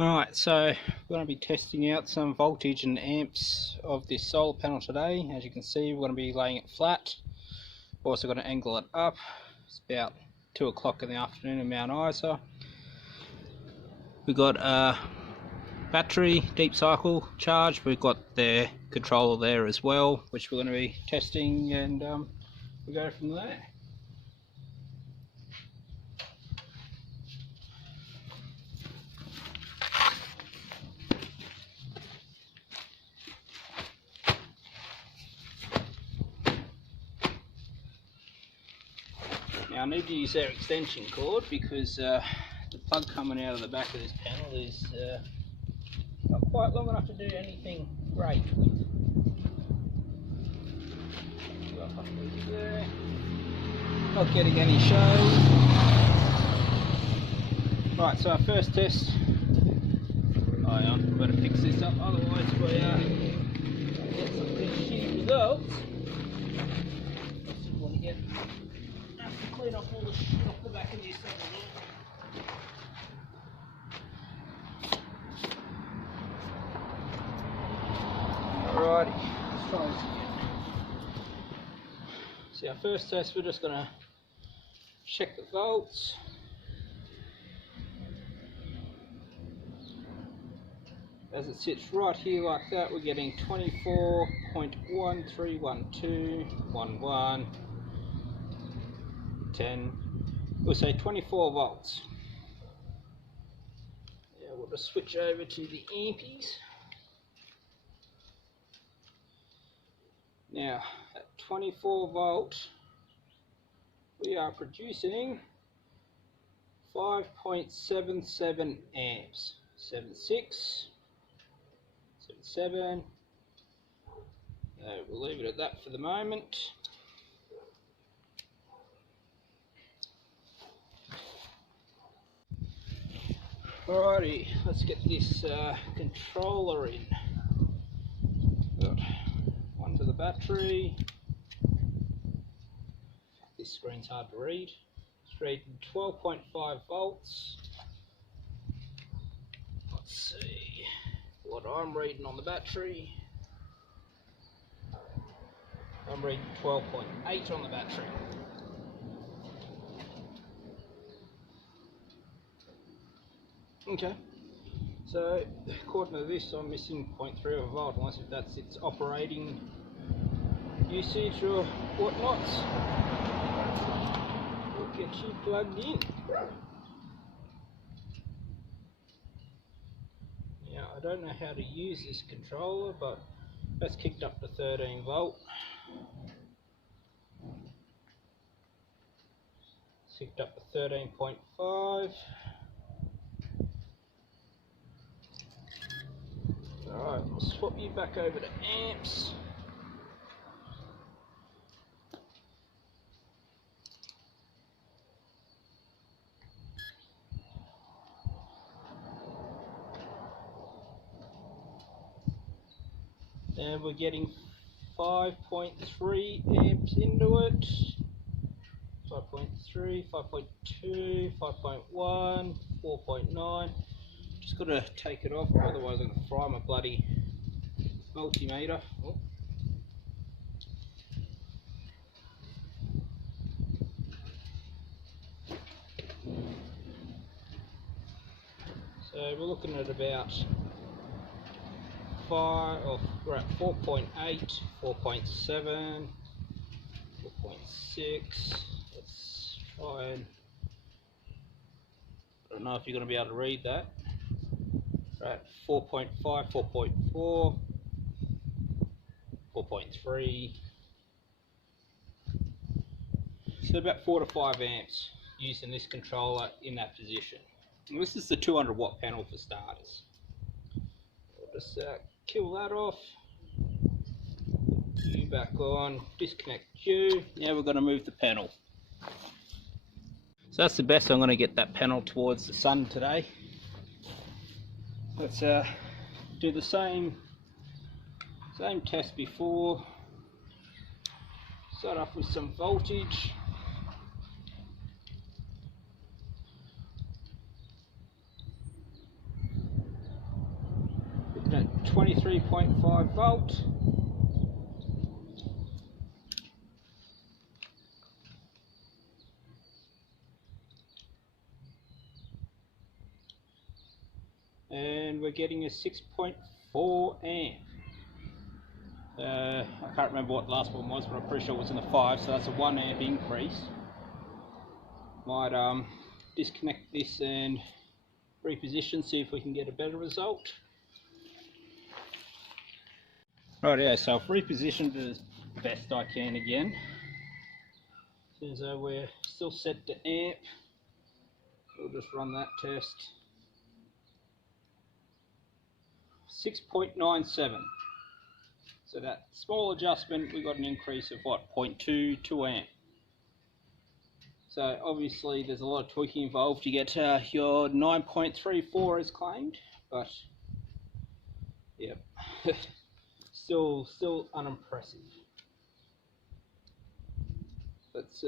Alright, so we're going to be testing out some voltage and amps of this solar panel today. As you can see, we're going to be laying it flat. We're also going to angle it up. It's about 2 o'clock in the afternoon in Mount Isa. We've got a battery, deep cycle charge. We've got the controller there as well, which we're going to be testing, and we'll go from there. Now I need to use our extension cord because the plug coming out of the back of this panel is not quite long enough to do anything great with. There. Not getting any show. Right, so our first test. Oh, hang on, I've got to fix this up, otherwise we get some pretty shitty results. Want to have to clean off all the shit off the back of this thing again. Alrighty, let's try this again. So our first test, we're just going to check the volts. As it sits right here like that, we're getting 24.131211 10. We'll say 24 volts. Yeah, we'll just switch over to the ampies. Now, at 24 volts, we are producing 5.77 amps. 76, 77. We'll leave it at that for the moment. Alrighty, let's get this controller in. Got one for the battery. This screen's hard to read. It's reading 12.5 volts. Let's see what I'm reading on the battery. I'm reading 12.8 on the battery. Okay, so according to this, I'm missing 0.3 of a volt, unless if that's its operating usage or whatnot. We'll get you plugged in. Now, I don't know how to use this controller, but that's kicked up to 13 volt. It's kicked up to 13.5. Alright, we'll swap you back over to amps. And we're getting 5.3 amps into it. 5.3, 5.2, 5.1, 4.9. Just got to take it off, otherwise I'm going to fry my bloody multimeter. Oh. So we're looking at about 5, or we're at 4.8, 4.7, 4.6. Let's try and, I don't know if you're going to be able to read that. Right, 4.5, 4.4, 4.3. So about 4 to 5 amps using this controller in that position. And this is the 200 watt panel for starters. We'll just kill that off. You back on, disconnect you. Now we're going to move the panel. So that's the best. I'm going to get that panel towards the sun today. Let's do the same test before. Start off with some voltage. 23.5 volt. And we're getting a 6.4 amp. I can't remember what the last one was, but I'm pretty sure it was in the 5, so that's a 1 amp increase. Might disconnect this and reposition, see if we can get a better result. Right, yeah, so I've repositioned it as best I can again. As though we're still set to amp, we'll just run that test. 6.97. So that small adjustment, we got an increase of what, 0.22 amp. So obviously there's a lot of tweaking involved to get your 9.34 as claimed, but yeah, still unimpressive. Let's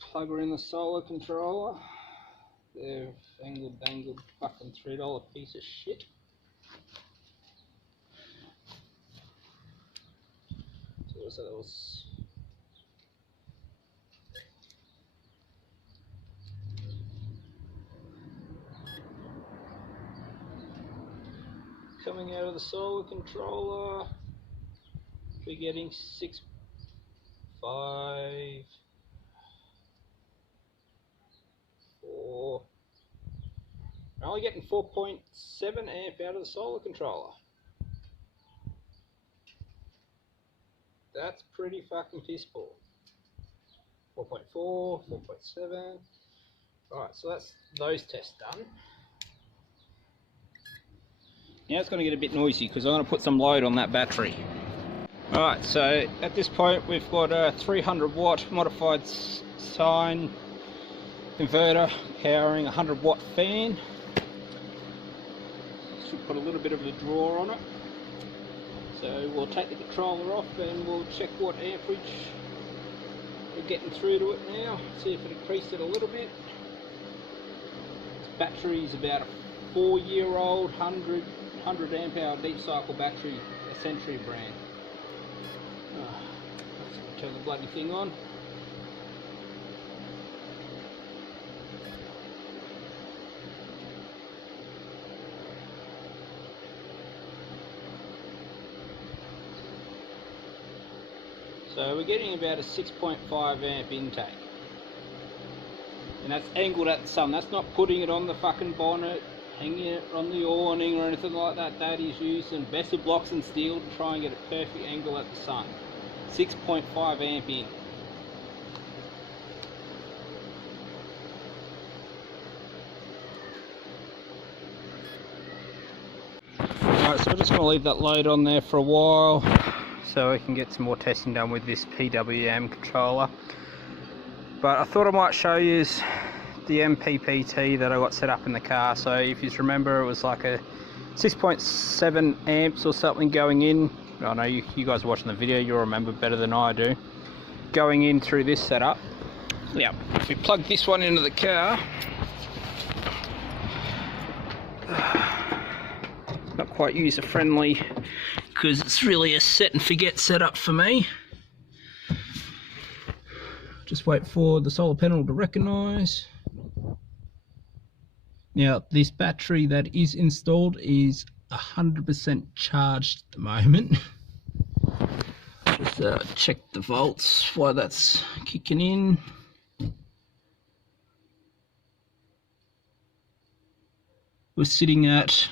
plug her in the solar controller. They're angled fucking $3 piece of shit. So that was coming out of the solar controller. We're getting 6.5. We're only getting 4.7 amp out of the solar controller. That's pretty fucking piss poor. 4.4, 4.7. Alright, so that's those tests done. Now it's going to get a bit noisy because I'm going to put some load on that battery. Alright, so at this point we've got a 300 watt modified sine inverter powering a 100 watt fan. Should put a little bit of a draw on it. So we'll take the controller off and we'll check what amperage we're getting through to it now. See if it increased it a little bit. This battery is about a 4-year-old 100 amp hour deep cycle battery, a Century brand. Let's turn the bloody thing on. So we're getting about a 6.5 amp intake. And that's angled at the sun. That's not putting it on the fucking bonnet, hanging it on the awning or anything like that. That is using Bessel blocks and steel to try and get a perfect angle at the sun. 6.5 amp in. Alright, so we're just going to leave that load on there for a while, so we can get some more testing done with this PWM controller. But I thought I might show you the MPPT that I got set up in the car. So if you remember, it was like a 6.7 amps or something going in. I know you guys are watching the video, you'll remember better than I do. Going in through this setup. Yeah, if we plug this one into the car, not quite user friendly because it's really a set and forget setup for me. Just wait for the solar panel to recognise. Now this battery that is installed is 100% charged at the moment. Just check the volts while that's kicking in. We're sitting at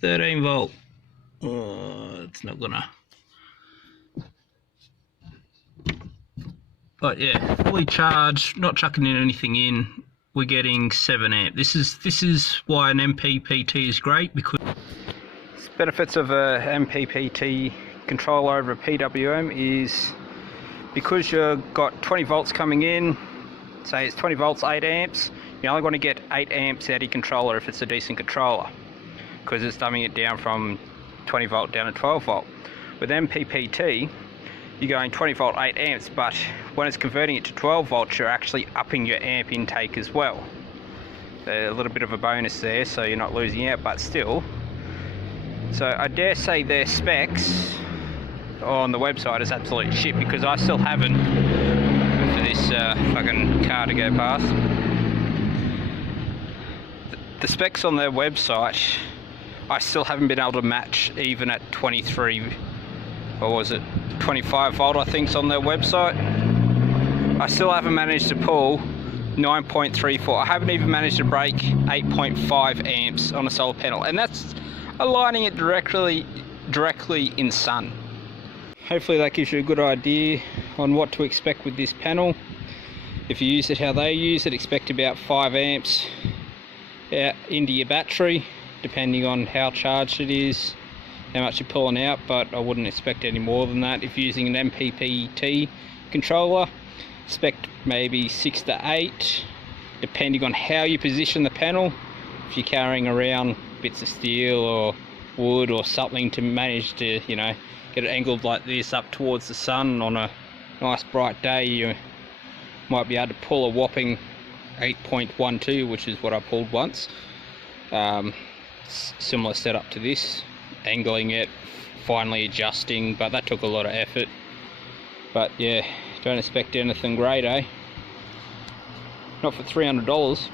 13 volt. It's not gonna. But yeah, fully charged, not chucking in anything in. We're getting 7 amp. This is why an MPPT is great, because the benefits of a MPPT controller over a PWM is because you've got 20 volts coming in, say it's 20 volts, 8 amps, you're only going to get 8 amps out of your controller if it's a decent controller, because it's dumbing it down from 20 volt down to 12 volt. With MPPT, you're going 20 volt, 8 amps, but when it's converting it to 12 volts, you're actually upping your amp intake as well. So a little bit of a bonus there, so you're not losing out, but still, So I dare say their specs on the website is absolute shit, because I still haven't, for this fucking car to go past. The specs on their website, I still haven't been able to match even at 23, or was it 25 volt I think's on their website. I still haven't managed to pull 9.34. I haven't even managed to break 8.5 amps on a solar panel, and that's aligning it directly in sun. Hopefully that gives you a good idea on what to expect with this panel. If you use it how they use it, expect about 5 amps out into your battery, depending on how charged it is, how much you're pulling out, but I wouldn't expect any more than that. If you're using an MPPT controller, expect maybe 6 to 8, depending on how you position the panel. If you're carrying around bits of steel or wood or something to manage to, you know, get it angled like this up towards the sun on a nice bright day, you might be able to pull a whopping 8.12, which is what I pulled once. Similar setup to this, angling it, finally adjusting, but that took a lot of effort. But yeah, don't expect anything great, eh? Not for $300.